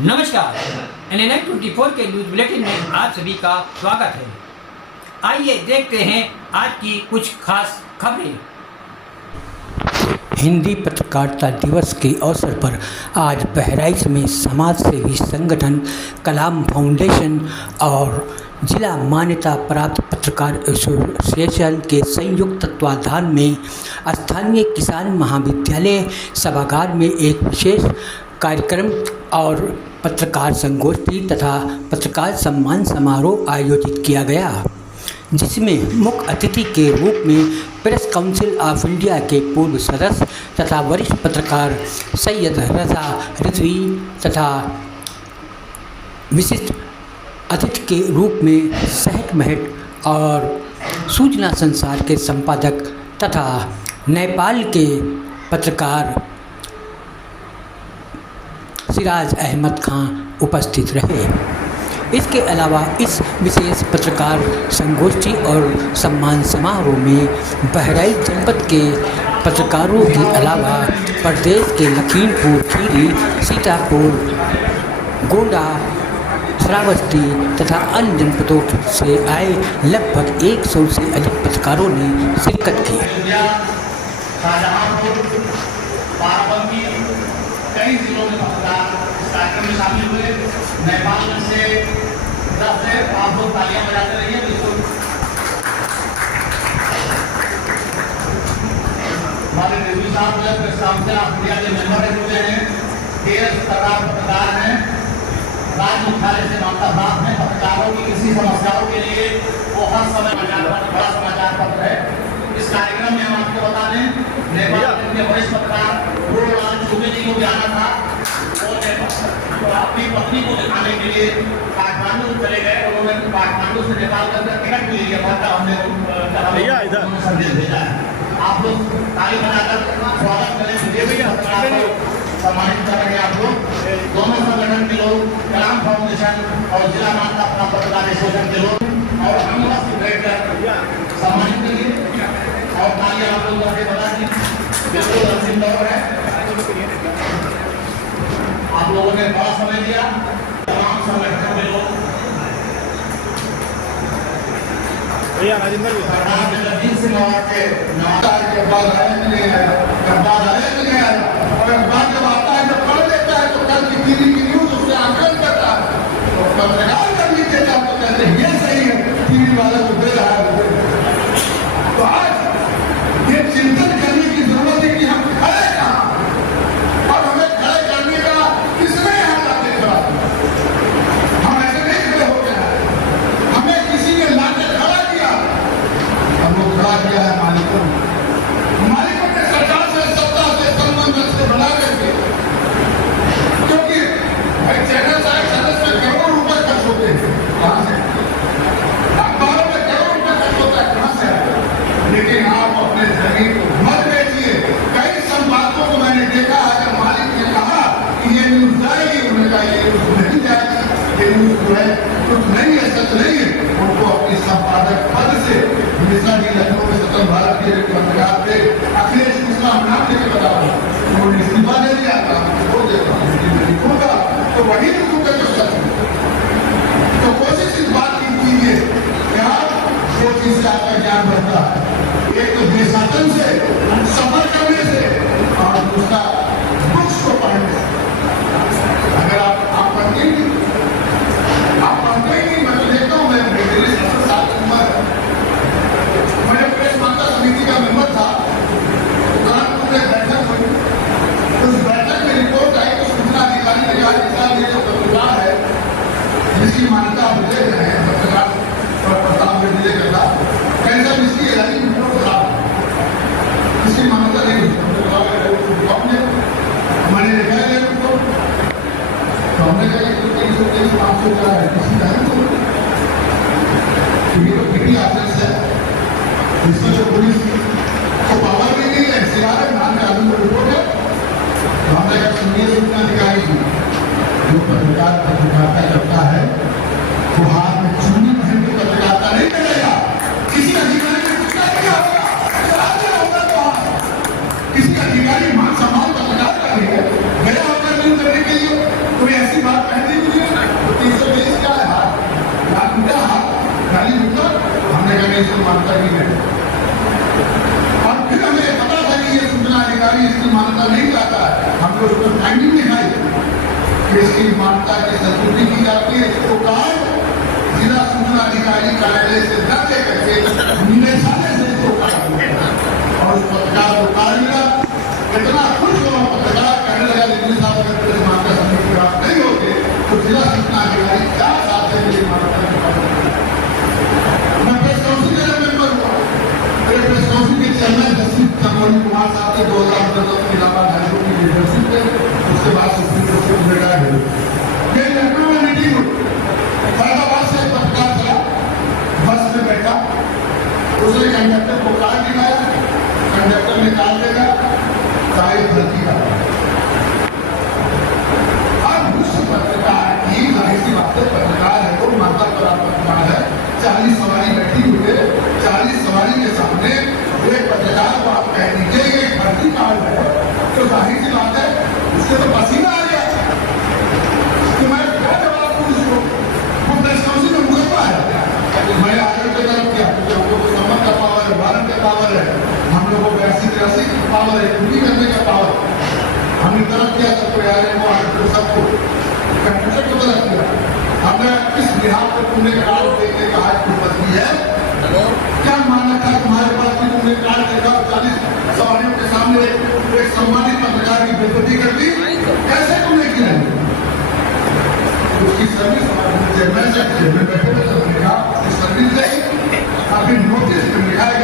नमस्कार, NNI 24 के news bulletin में आप सभी का स्वागत है। आइए देखते हैं आज की कुछ खास खबरें। हिंदी पत्रकारिता दिवस के अवसर पर आज बहराइच में समाज सेवी संगठन कलाम फाउंडेशन और जिला मान्यता प्राप्त पत्रकार एसोसिएशन के संयुक्त तत्वाधान में स्थानीय किसान महाविद्यालय सभागार में एक विशेष कार्यक्रम और पत्रकार संगोष्ठी तथा पत्रकार सम्मान समारोह आयोजित किया गया, जिसमें मुख्य अतिथि के रूप में प्रेस काउंसिल ऑफ इंडिया के पूर्व सदस्य तथा वरिष्ठ पत्रकार सैयद रजा रिजवी तथा विशिष्ट अतिथि के रूप में सहट महट और सूचना संसार के संपादक तथा नेपाल के पत्रकार सिराज अहमद खां उपस्थित रहे। इसके अलावा इस विशेष पत्रकार संगोष्ठी और सम्मान समारोह में बहराइच जनपद के पत्रकारों के अलावा प्रदेश के लखीमपुर खीरी, सीतापुर, गोंडा, श्रावस्ती तथा अन्य जनपदों से आए लगभग 100 से अधिक पत्रकारों ने शिरकत की। कई जिलों में पत्रकार इस कार्यक्रम में शामिल हुए। नेपाल से 10 है, आप लोग तालियां बजाते रहिए। बिल्कुल हमारे रिव्यू साहब जो प्रेस काउंसिल ऑफ इंडिया के मेंबर रह चुके हैं, 13 सरकार पत्रकार हैं, राज्य मुख्यालय से मामला प्राप्त है। पत्रकारों की किसी समस्याओं के लिए वो हर समय बड़ा समाचार पत्र है। इस कार्यक्रम में हम आपको बता दें, नेपाल के वरिष्ठ पत्रकार जी को भी आना था और अपनी पत्नी को दिखाने के लिए काठमांडू चले गए। उन्होंने काठमांडू से नेपाल का टिकट भी लिया था। हमने संदेश भेजा है। आप लोग ताली बनाकर स्वागत करें। मुझे भी सम्मानित करेंगे आप लोग। दोनों संगठन के लोग, कलाम फाउंडेशन और जिला मान्यता प्राप्त पत्रकार एसोसिएशन के लोग और हम सम्मानित करेंगे और ताली आप लोग बता दी। बिल्कुल अंतिम दौर है। आप लोगों ने बड़ा समय दिया। तमाम संगठनों के लोग सरकार के नवीन से नवाचार के बाद और अखबार जब आता है, जब पढ़ लेता है तो कल की टीवी की न्यूज उससे आकलन करता है। तो पत्रकार कर लीजिए तो आपको कहते हैं ये सही है, टीवी वाला को दे रहा है। तो आज ये चिंतन करने की जरूरत है कि हम खड़े कहाँ और हमें खड़े करने का किसने यहाँ लाके खड़ा। हम ऐसे नहीं खड़े होते हैं, हमें किसी ने लाके खड़ा किया। हम लोग खड़ा किया है मालिकों ने सरकार से, सत्ता से, संबंध से बना करके, क्योंकि चैनल साहब सदस्य में करोड़ों रुपए खर्च होते हैं। कहाँ से अखबारों में करोड़ों रुपए खर्च होता है, कहाँ से? लेकिन आप अपने जमीन को मत बेचिए। कई संपादकों को मैंने देखा है, जब मालिक ने कहा कि ये न्यूज जाएगी, उन्होंने कहा ये न्यूज नहीं जाएगी, ये न्यूज जो है कुछ नहीं है, सच नहीं है। उनको अपनी संपादक पद से हमेशा जी लखनऊ में स्वतंत्र भारत के पत्रकार थे, अखिलेश कृष्णा नाम लेके बता रहा हूँ, उन्होंने इस्तीफा दे दिया था। छोड़ देता हूँ लिखूंगा तो वही लिखूंगा जो सच है। तो कोशिश इस बात की कीजिए कि आप वो चीज से आपका ज्ञान बढ़ता है। एक तो देशाटन से, सफर करने से और दूसरा बुक्स को पढ़ने से। अगर आप पढ़ते ही नहीं, मैं तो देखता हूँ, मैं मेरी 70 साल की उम्र है। मैंने प्रेस मान्यता समिति का मेंबर था। कानपुर में बैठक हुई, उस बैठक में रिपोर्ट आई तो सूचना अधिकारी ने कहा कि ये जो पत्रकार है जिसकी मान्यता मुझे है, पत्रकार प्रताप में मिले करता कैसा इसकी रिपोर्ट था, इसकी मान्यता नहीं मैंने देखा है रिपोर्ट। तो हमने कहा कि 323-500 का है, किसी का है तो पीटी ऑफिस है, इसमें जो पुलिस को पावर भी नहीं है, सिवाय नाम के आदमी को रिपोर्ट है। तो हमने कहा सुनिए सूचना अधिकारी जी, जो पत्रकार पत्रकारिता करता है वो हाथ में चुन्नी पहन के पत्रकारिता नहीं करेगा। किसी अधिकारी ने पूछा क्या होगा तो किसी अधिकारी मान सम्मान पत्रकार का है, गया होकर न्यूज करने के लिए कोई ऐसी बात इसकी मान्यता की संतुष्टि की जाती है। इसको कार्ड जिला सूचना अधिकारी कार्यालय से दर्ज करके निदेशालय से इसको कार्ड मिला और उस पत्रकार को कार्ड मिला। इतना खुश हुआ पत्रकार, कहने लगा लेकिन साहब अगर मेरी मान्यता समिति की बात नहीं होती तो जिला सूचना अधिकारी क्या चाहते हैं मेरी मान्यता की बात। मैं प्रेस काउंसिल का मेंबर हुआ, मेरे प्रेस काउंसिल के चेयरमैन जस्टिस चंद्रमौली कुमार साहब के 2019 में इलाहाबाद हाईकोर्ट की लीडरशिप में, उसके बाद सुप्रीम कोर्ट से रिटायर हुए। मेरी लखनऊ में मीटिंग हुई, फैजाबाद से एक पत्रकार चला, बस में बैठा, उसने कंडक्टर को कार्ड दिखाया, कंडक्टर ने कार्ड देगा सारी भर्ती का। अब उस पत्रकार की जाहिर सी बात है, पत्रकार है वो माता पर पत्रकार है, 40 सवारी बैठी हुई है, 40 सवारी के सामने एक पत्रकार को आप कह दीजिए ये भर्ती कार्ड है, तो जाहिर सी बात है उसके तो पसीना आ गया। तो मैं क्या जवाब दूं उसको? वो प्रेस काउंसिल में मुकदमा है, मैं आगे के तरफ किया क्योंकि हम लोग को सम्मत का पावर है, वारंट का पावर है, हम लोग को 82-83 की पावर है, पूरी करने का पावर। हमने तरफ किया सबको यार वो आगे सबको कंप्यूटर को तरफ किया। हमने किस लिहाज पर तुमने कार्ड देने का आज कुर्बती है, क्या मानना था तुम्हारे पास कि तुमने कार्ड देखा और 40 सवारियों के सामने एक सम्मानित पत्रकार की बेइज्जती कर दी, कैसे तुमने किया? उसकी सर्विस चेयरमैन से चेयरमैन बैठे थे, सबने कहा सर्विस नहीं, आपने नोटिस में लिखा है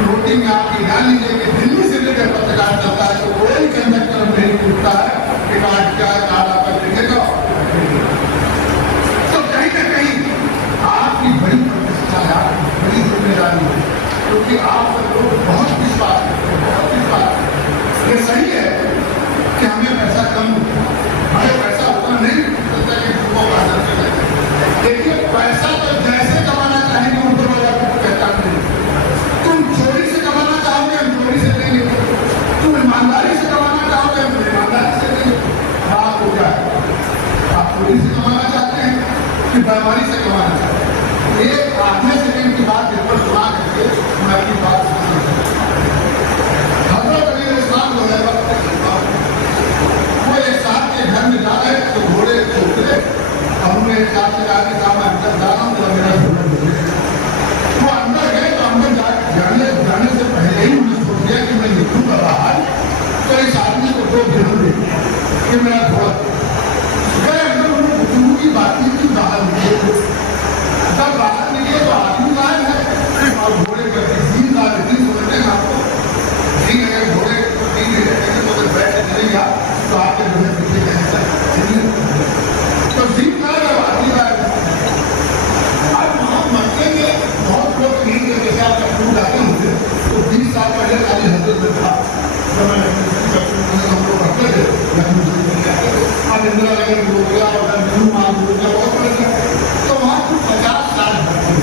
नोटिंग में आपकी ध्यान लीजिए कि दिल्ली से लेकर पत्रकार चलता है तो कोई कंडक्टर नहीं पूछता है कि कार्ड क्या है, कार्ड आपका देखेगा। तो कहीं ना कहीं आपकी बड़ी प्रतिष्ठा है, आपकी बड़ी जिम्मेदारी है, क्योंकि आप सब लोग बहुत विश्वास करते हैं, बहुत विश्वास। ये सही है कि हमें पैसा कम, हमें पैसा उतना नहीं मिलता कि लोगों का आदर करें। देखिए पैसा तो जैसे कमाना चाहेंगे उनको वाला पहचान नहीं। तुम चोरी से कमाना चाहोगे हम चोरी से देंगे, तुम ईमानदारी से कमाना चाहोगे हम ईमानदारी से देंगे। बात हो जाए आप चोरी से कमाना चाहते हैं कि बेईमानी से कमाना चाहते हैं? एक आधे सेकंड की बात इस पर सुना करके मैं अपनी बात हजरत अली इस्लाम जो है वो एक साहब के घर में जा रहे तो घोड़े से उतरे और उन्हें एक साहब से कहा कि साहब मैं अंदर जा रहा हूँ तो मेरा घोड़ा मिले। वो अंदर गए तो अंदर जाने से पहले ही उन्हें सोच दिया कि मैं निकलूंगा बाहर तो इस आदमी को 2 गिरह दे कि मेरा घोड़ा गए अंदर। उन्होंने बुजुर्गों की बातचीत की, बाहर निकले, जब बाहर निकले तो आदमी गायब है और घोड़े का 3 साल समझते हैं आपको। ठीक है घोड़े को 3 तो अगर बैठ के चलेगा तो आपके जो है पीछे तो सीख कर आदमी गायब। अब वहाँ मरते में बहुत लोग नहीं थे, जैसे आप लखनऊ जाते होंगे तो 20 साल पहले खाली हजरत में था, जब मैं हम लोग रखते थे लखनऊ से अब इंदिरा नगर हो गया और मान हो गया, बहुत बड़े तो वहाँ कुछ 50 साल भरते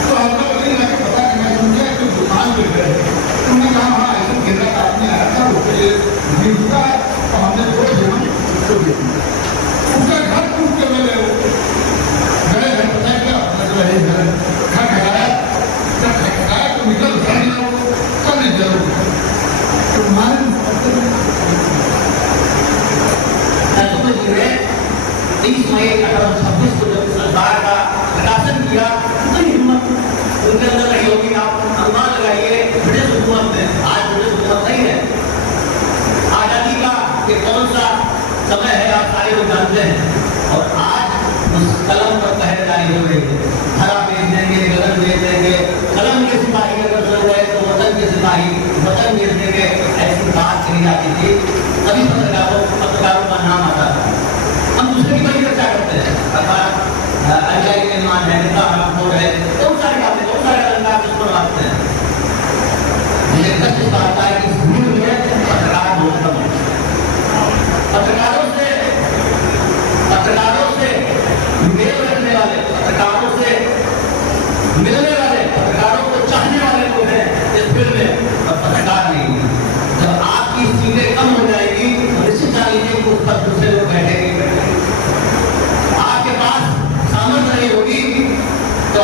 तो हम लोग नहीं लगे पता कि मैं समझा कि दुकान पे गए, उन्होंने कहा हाँ ऐसे गिरा आदमी आया था उसके लिए हुआ है तो हमने 2 जीवन उसको दे दिया। उसका घर टूट के मिले गए घर पता क्या घर खड़ाया, जब खड़ाया तो निकल कल जरूर तो हमारे 30 मई 1826 को जब सरकार का प्रकाशन किया तो हिम्मत उनके अंदर नहीं होगी। आप अनुमान लगाइए ब्रिटिश हुकूमत में, आज ब्रिटिश हुकूमत नहीं है, आजादी का ये कौन सा समय है आप सारे लोग जानते हैं। और आज उस कलम पर पहरेदारी हो रही है, हरा बेच देंगे, गलत बेच देंगे, कलम के सिपाही अगर चल रहे तो वतन के सिपाही वतन बेच देंगे, ऐसी बात कही जाती थी। सभी पत्रकारों का नाम आता था। हम दूसरे की बड़ी चर्चा करते हैं, अनुयायी निर्माण है, नेता हरामखोर है, बहुत सारे बातें, बहुत सारे अलंकार जिसको लगाते हैं। मुझे कष्ट इस बात का है कि इस भूल में पत्रकार बहुत कम है। पत्रकारों से मेल रखने वाले, पत्रकारों से मिलने वाले, पत्रकारों को चाहने वाले लोग हैं इस फील्ड में, और पत्रकार नहीं है। जब आपकी सीटें कम हो जाएगी तो निश्चित जान लीजिए कि उस पर दूसरे लोग बैठेंगे। आपके पास सामर्थ्य नहीं होगी तो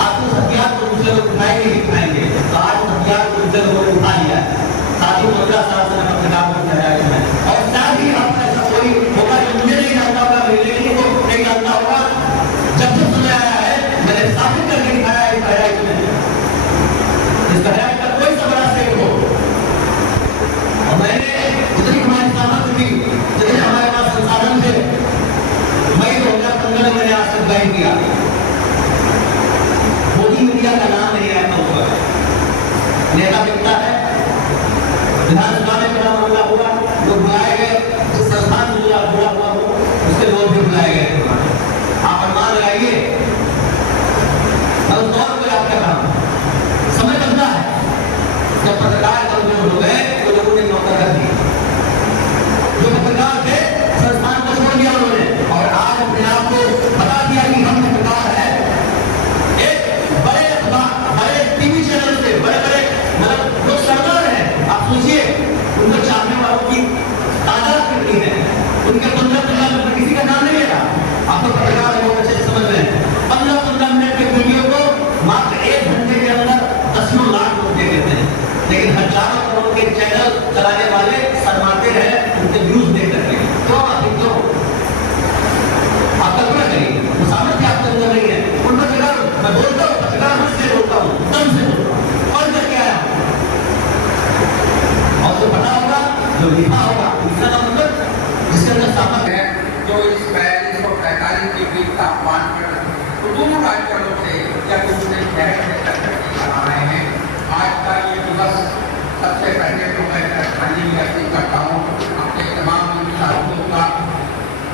आपको हथियार को दूसरे लोग उठाएंगे ही उठाएंगे। तो आज हथियार को दूसरे लोगों ने उठा लिया है। साथ ही मुद्दा साहब ने पत्रकारों को और साथ ही अपना मौका कर दी। जो पत्रकार थे संस्थान को छोड़ दिया उन्होंने और आज अपने आप को बता दिया कि हम पत्रकार हैं। एक बड़े बड़े टीवी चैनल पे बड़े बड़े मतलब लोग सरदार हैं। आप सोचिए उनको चाहने वालों की तादाद कितनी है। उनके 15-15 मिनट किसी का नाम नहीं लेता। आपको पत्रकार बहुत अच्छे से समझ रहे हैं। 15-15 मिनट के वीडियो को मात्र 1 घंटे के अंदर 10 लाख लोग देख लेते हैं, लेकिन हजारों करोड़ के चैनल चलाने वाले शर्माते रहे उनके व्यूज देख करके। क्यों आखिर क्यों? आप कल्पना करिए, वो सामर्थ्य आपके अंदर नहीं है। उन पत्रकार मैं बोलता हूँ, पत्रकार मुझसे बोलता हूँ, दम से बोलता हूँ, पढ़ करके आया हूँ और तो पता होगा जो लिखा होगा इसका मतलब जिसके अंदर सामर्थ्य है। जो इस 42-45 डिग्री तापमान पर दोनों राज्यों से या दूसरे शहर से टक्कर चला रहे हैं। आज का ये दिवस सबसे पहले तो मैं श्रद्धांजलि अर्पित करता हूँ अपने तमाम साथियों का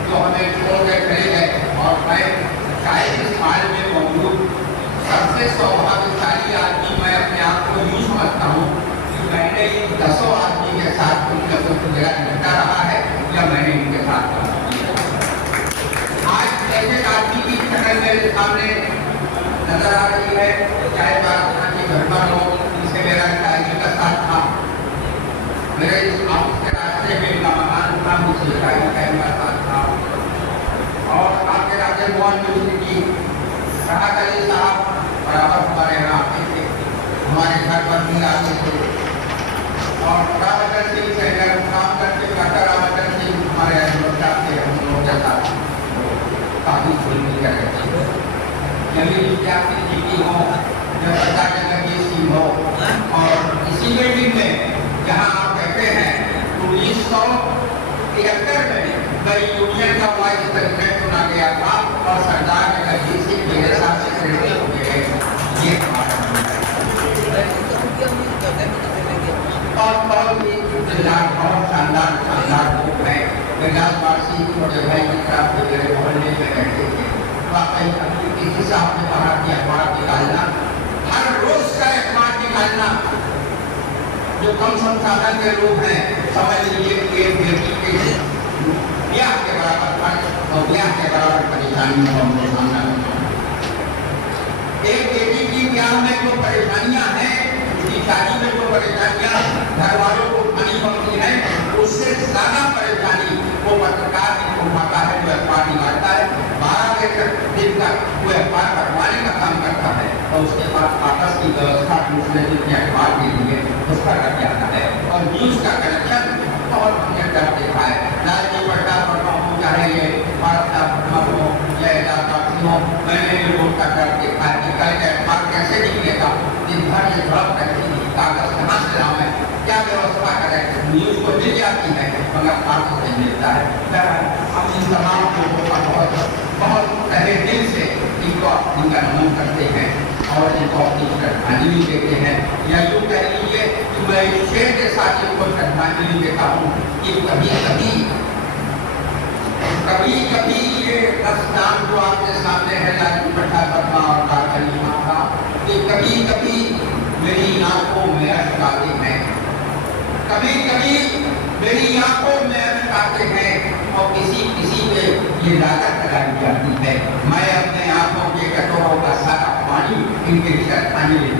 जो हमें छोड़ के चले गए। और मैं शायद इस हाल में मौजूद सबसे सौभाग्यशाली आदमी मैं अपने आप को यूँ समझता हूँ कि मैंने इन 10 आदमी के साथ उनका कुछ जगह निपटा रहा है या मैंने इनके साथ आज ऐसे आदमी की शक्ल मेरे सामने नजर आ रही है। चाहे भारत की घटना हो, जिसे मेरा शायरी का साथ था, मेरे इस ऑफिस के रास्ते में मेरा मकान था, मुझे शायरी का इनका साथ था। और आपके राजे मोहन जोशी जी, राहत अली साहब बराबर हमारे यहाँ आते थे, हमारे घर पर भी आते थे। और रामचंद्र सिंह से काम करते डॉक्टर रामचंद्र सिंह हमारे यहाँ थे, हम लोग जैसा काफी खुली करते थे। नवी विद्यार्थी जीवी हो, जब सी हो, और इसी बिल्डिंग में जहाँ आप कहते हैं 1973 में कई यूनियन का वाइस प्रेसिडेंट चुना गया था और सरदार नगरजी सिंह मेरे साथ सेक्रेटरी हो गए। ये और बहुत ही बहुत शानदार लोग हैं। गजालवासी छोटे भाई की तरफ मेरे मोहल्ले में रहते थे। वाकई किसी से आपने कहा कि अखबार निकालना, हर रोज का अखबार निकालना, जो कम संसाधन के लोग हैं, समझ लीजिए कि एक बेटी के ब्याह के बराबर खर्च और ब्याह के बराबर परेशानी का सामना करना। एक बेटी की ब्याह में जो परेशानियां हैं, उसकी शादी में जो परेशानियां घर वालों को उठानी पड़ती है, उससे ज्यादा परेशानी वो पत्रकार को उठाता है जो अखबार निकालता है। 12 दिन तक वो अखबार कटवाने का काम करता है और उसके बाद आपस की व्यवस्था दूसरे दिन के अखबार के लिए उसका रख जाता है। और न्यूज का कनेक्शन बहुत हमने कर देखा है। राजनीति पढ़ता पढ़ता हूँ, चाहे ये भारत का हो या इलाकासी हो, मैंने ये लोग का कर देखा है कि कल के अखबार कैसे निकलेगा, दिन भर ये झड़प करती है, कागज कहाँ से लाओ, क्या व्यवस्था करें। न्यूज को मिल जाती है मगर कागज नहीं मिलता है। हम इन तमाम लोगों का बहुत तहे दिल से इनका नमन करते हैं और इनको अपनी श्रद्धांजलि देते हैं। या यूँ कह लीजिए कि मैं शेर के साथ इनको श्रद्धांजलि देता हूँ कि कभी ये 10 नाम जो आपके सामने है, लालजी प्रसाद और काकली माँ का, कि कभी मेरी आंखों में अश्क आते हैं, कभी मेरी आंखों में अश्क आते हैं और किसी पे ये लागत लगाई जाती है। मैं अपने आंखों के कटोरों का सारा पानी इनके श्रद्धांजलि